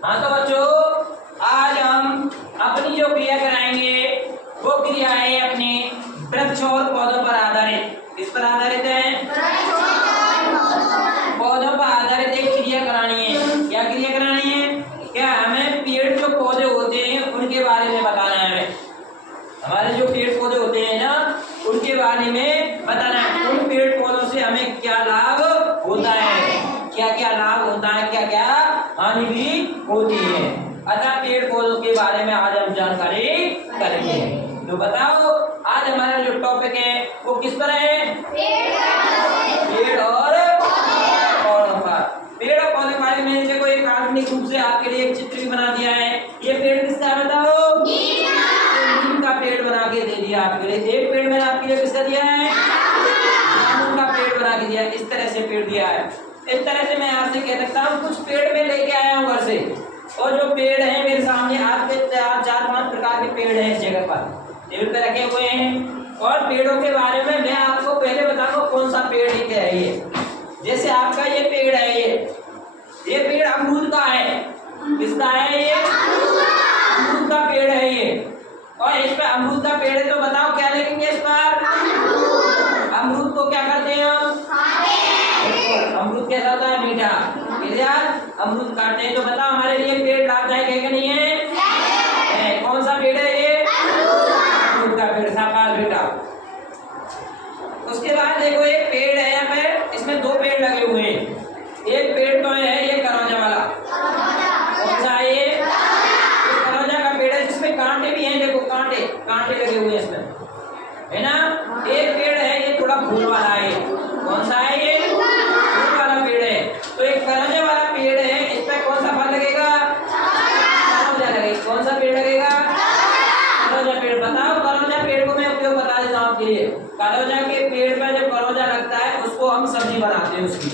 हाँ तो बच्चों, आज हम अपनी जो क्रिया कराएंगे वो क्रिया है अपने वृक्ष और पौधों पर आधारित। किस पर आधारित है? पौधों पर आधारित एक क्रिया करानी है। क्या क्रिया करानी है? क्या हमें पेड़ जो पौधे होते हैं उनके बारे में बताना है। हमें हमारे जो पेड़ पौधे होते हैं ना उनके बारे में बताना है। उन पेड़ पौधों से हमें क्या लाभ होता है, क्या क्या लाभ होता है, क्या क्या हानि भी होती है। अतः पेड़ पौधों के बारे में आज हम जानकारी करेंगे। तो बताओ, आज हमारा जो टॉपिक है वो किस पर है? पेड़ और पौधों पर। पेड़ और पौधे के बारे में देखो, एक काल्पनिक रूप से आपके लिए एक चित्र भी बना दिया है। ये पेड़ किसका है बताओ? नीम का पेड़ बना के दे दिया आपके लिए। एक पेड़ मैंने आपके लिए किसका दिया है? जामुन का पेड़ बना के दिया। इस तरह से पेड़ दिया है। इस तरह से मैं आपसे कह सकता हूँ कुछ पेड़ में लेके आया हूँ घर से, और जो पेड़ है मेरे सामने आपके 4-5 प्रकार के पेड़ हैं इस जगह पर टेबल पे रखे हुए हैं। और पेड़ों के बारे में मैं आपको पहले बताऊंगा कौन सा पेड़ है ये। जैसे आपका ये पेड़ है, ये पेड़ अमरूद का है। किसका है ये? अमरूद का पेड़ है ये। और इस पर अमरूद का पेड़ है तो बताओ क्या लगेंगे इस पर? अमरूद को क्या करते हैं हम? अमरूद कैसा होता है? मीठा। यार अमरूद काटते हैं तो बताओ हमारे लिए पेड़ लाभदायक है कि नहीं है? कौन सा पेड़ है ये? अमरूद का पेड़। साकार बेटा। उसके बाद देखो एक पेड़ है यहाँ पे, इसमें 2 पेड़ लगे हुए हैं। एक पेड़ तो है ये करौंजा वाला। कौन सा है ये? करौंजा का पेड़ है जिसमें कांटे भी हैं। देखो कांटे कांटे लगे हुए हैं इसमें, है ना। एक पेड़ है ये थोड़ा फूल वाला है। कौन सा है ये? फूल वाला पेड़ है। तो एक करौंजा वाला पेड़ है, इस पर कौन सा फल लगेगा? करौंजा लगेगा। कौन सा पेड़ लगेगा? करौंजा पेड़। बताओ करौंजा पेड़ को मैं उपयोग बता देता हूँ आपके लिए। करौंजा के पेड़ पर जब करौंजा लगता है उसको हम सब्जी बनाते हैं। उसकी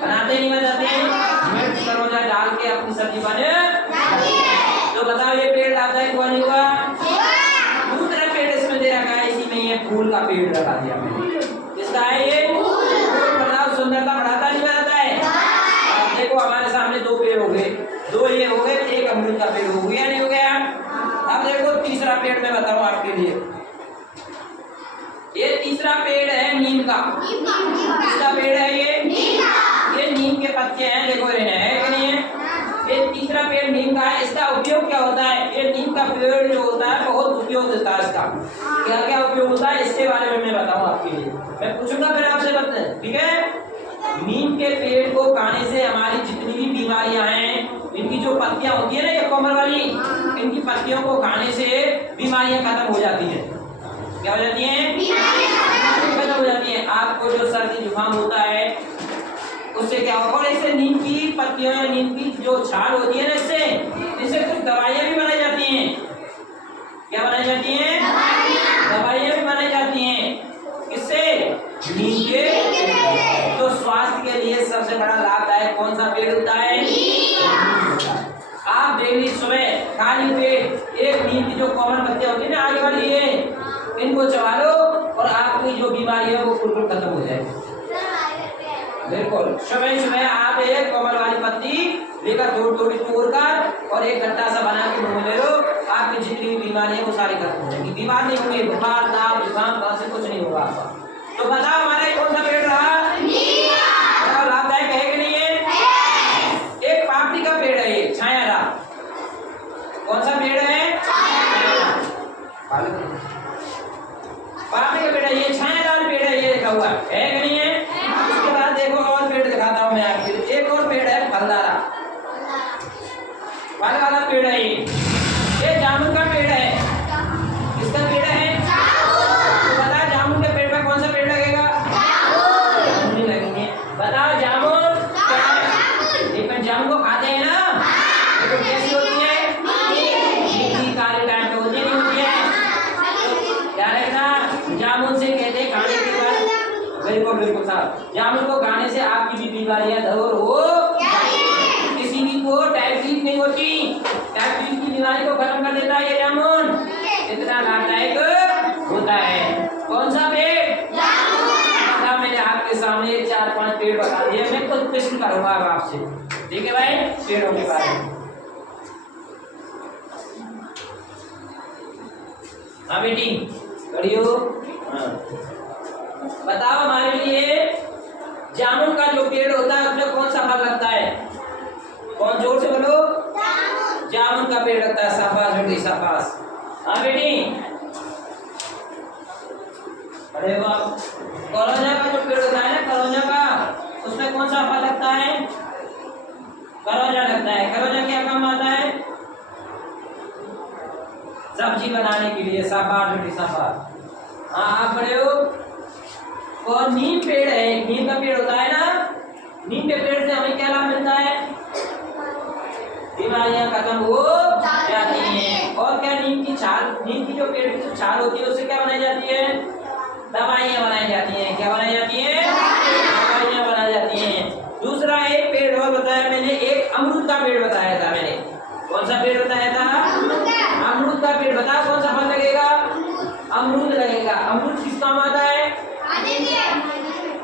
बनाते नहीं बनाते हैं? मिर्च करौंजा डाल के अपनी सब्जी बने। तो बताओ ये पेड़ लाभदायक हुआ नहीं हुआ? दूसरा पेड़ इसमें दे रखा है, इसी में ये फूल का पेड़ लगा दिया मैंने। किसका है ये? बताओ सुंदरता बढ़ाता नहीं बढ़ाता है? अब देखो हमारे सामने 2 पेड़ हो गए, 2 ये हो गए, एक अमरूद का पेड़ हो गया नहीं हो गया? अब देखो तीसरा पेड़ मैं बताऊं आपके लिए। ये तीसरा पेड़ है नीम का। किसका पेड़ है ये? ये नीम के पत्ते हैं। देखो ये है कि नहीं है? ये तीसरा पेड़ नीम का है। इसका उपयोग क्या होता है? ये नीम का पेड़ जो होता है बहुत उपयोग होता है इसका। क्या क्या उपयोग होता है इसके बारे में मैं बताऊं आपके लिए। मैं पूछूंगा फिर आपसे बताएं, ठीक है। नीम के पेड़ को खाने से हमारी जितनी भी बीमारियां हैं, इनकी जो पत्तियां होती है ना ये कोमल वाली, इनकी पत्तियों को खाने से बीमारियां खत्म हो जाती है। क्या हो जाती है? खत्म हो जाती है। आपको जो सर्दी जुकाम होता है उससे क्या होगा? और इससे नीम की पत्तियों या नीम की जो छाल होती है ना, इससे कुछ दवाइयां भी बनाई जाती हैं। क्या बनाई जाती हैं? दवाइयां भी बनाई जाती हैं। किससे? नीम के। तो स्वास्थ्य के लिए सबसे बड़ा लाभदायक कौन सा पेड़ होता है? आप डेली सुबह खाली पेट एक नीम की जो कॉमन पत्तियां होती है ना आगे वाली, ये इनको चबा लो और आपकी जो बीमारी है वो बिल्कुल खत्म हो जाएगी। बिल्कुल सुबह सुबह आप एक कमल वाली पत्ती लेकर थोड़ी तोड़कर और एक गट्टा सा बना के मुंह में ले लो, आपकी जितनी भी बीमारी है वो सारी खत्म हो जाएगी। बीमार नहीं होंगे, बुखार दाल जुकाम खांसी कुछ नहीं होगा आपका। तो बताओ हमारा कौन सा पेड़ रहा? लाभदायक है कि नहीं है? एक पापड़ी का पेड़ है ये, छायादार। कौन सा पेड़ है? पापड़ी का पेड़ है ये, छायादार पेड़ है ये, लिखा हुआ है कि नहीं है? उसके बाद देखो और पेड़ दिखाता हूँ मैं आपके लिए। एक और पेड़ है फलदारा, फल वाला पेड़ है ये जामुन का पेड़ है। किसका पेड़ है? तो बताओ जामुन के पेड़ पर कौन सा पेड़ लगेगा? जामुन नहीं लगेंगे। बताओ जामुन लेकिन जामुन को खाते हैं ना, तो कैसी होती है? मीठी काली टाइप में होती नहीं होती है? क्या रखना? जामुन से कहते हैं खाने के बाद। बिल्कुल बिल्कुल साहब, जामुन को खाने से आपकी भी बीमारियां दूर हो। किसी भी को टाइफाइड नहीं होती, टाइफाइड की बीमारी को खत्म कर देता है ये जामुन। इतना लाभदायक होता है। कौन सा पेड़? जामुन। मैंने आपके सामने 4-5 पेड़ बता दिए, मैं खुद प्रश्न करूंगा अब आपसे। ठीक है भाई, पेड़ों के बारे में। हाँ बेटी खड़ी हो। हाँ बताओ हमारे लिए जामुन का जो पेड़ होता है उसमें कौन सा फल लगता है? कौन, जोर से बोलो। जामुन का पेड़ लगता है। शाबाश बेटी शाबाश। हाँ बेटी अरे वाह। करौंजा का जो पेड़ होता है ना, करौंजा का, उसमें कौन सा फल लगता है? करौंजा लगता है। करौंजा क्या काम आता है? सब्जी बनाने के लिए। शाबाश बेटी शाबाश। हाँ आप बड़े हो। और नीम पेड़ है, नीम का पेड़ होता है ना, नीम के पेड़ से हमें क्या लाभ मिलता है? बीमारियां खत्म हो जाती हैं। और क्या, नीम की छाल, नीम की जो पेड़ की जो छाल होती है उससे क्या बनाई जाती है? दवाइयां बनाई जाती हैं। क्या बनाई जाती हैं? दवाइयां बनाई जाती हैं। दूसरा एक पेड़ और बताया मैंने, एक अमरूद का पेड़ बताया था मैंने। कौन सा पेड़ बताया था? अमरूद का पेड़। बताओ कौन सा फल लगेगा? अमरूद लगेगा। अमरूद किस काम आता है?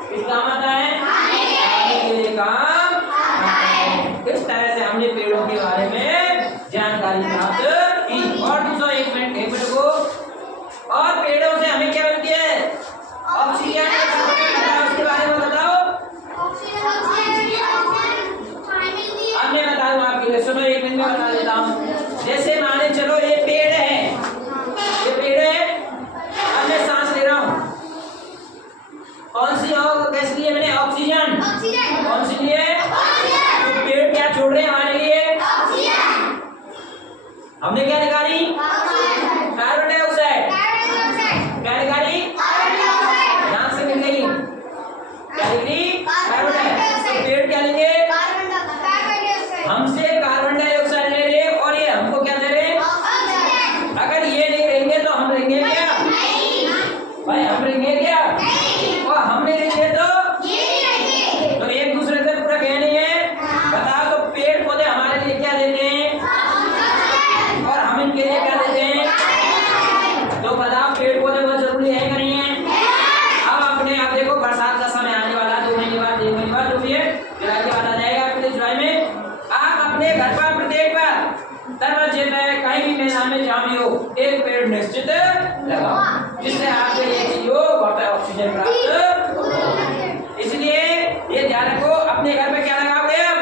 किस काम आता है? खाने के लिए काम आता है। इस तरह से हमने पेड़ों के बारे में जानकारी प्राप्त की। और दूसरा एक मिनट को, और पेड़ों से हमें क्या मिलती है? ऑक्सीजन। उसके बारे में बताओ। अब मैं बता दूं आपके लिए, सुनो एक मिनट में बता देता हूँ। जैसे माने चलो ये पेड़ है, ये पेड़ है, अब मैं सांस ले रहा हूँ। कौन सी गैस लिए मैंने? ऑक्सीजन। कौन सी लिए? तो पेड़ क्या छोड़ रहे हैं हमारे लिए? हमने क्या निकाली? Carbon dioxide. क्या निकाली? ध्यान से निकलेगी। क्या निकली? Carbon dioxide. तो पेड़ क्या लेंगे? हमसे कार्बन डाइऑक्साइड ले रहे, और ये हमको क्या दे रहे? अगर ये नहीं रहेंगे तो हम रहेंगे क्या? भाई हम रहेंगे क्या? और हम नहीं रहेंगे तो एक दूसरे से पूरा कह नहीं है। बताओ तो पेड़ पौधे हमारे लिए क्या देते हैं, और हम इनके लिए क्या देते हैं? तो बताओ पेड़ पौधे बहुत जरूरी है कि नहीं है? अब अपने आप देखो, बरसात का समय आने वाला, 2 महीने बाद, 1 महीने बाद, जो भी है, जुलाई के बाद आ जाएगा आपके जुलाई में। आप अपने घर पर प्रत्येक बार दरवाजे में, कहीं भी मैदान में जहाँ भी हो, एक पेड़ निश्चित लगाओ, जिससे आपके लिए ऑक्सीजन प्राप्त हो। इसलिए ये ध्यान रखो, अपने घर में क्या लगाओगे? अब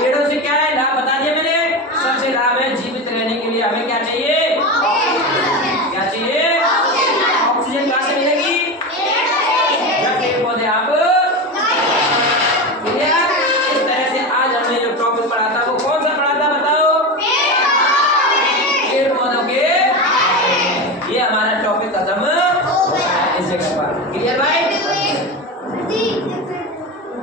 पेड़ों से क्या है लाभ बता दिया मैंने। सबसे लाभ है जीवित रहने के लिए हमें क्या चाहिए? क्या चाहिए? ऑक्सीजन कहाँ से मिलेगी? जब पेड़ पौधे आप। इस तरह से आज हमने जो टॉपिक पढ़ा था वो कौन सा पढ़ा था बताओ? पेड़ पौधों के। ये हमारा टॉपिक खत्म इस जगह पर। क्लियर भाई?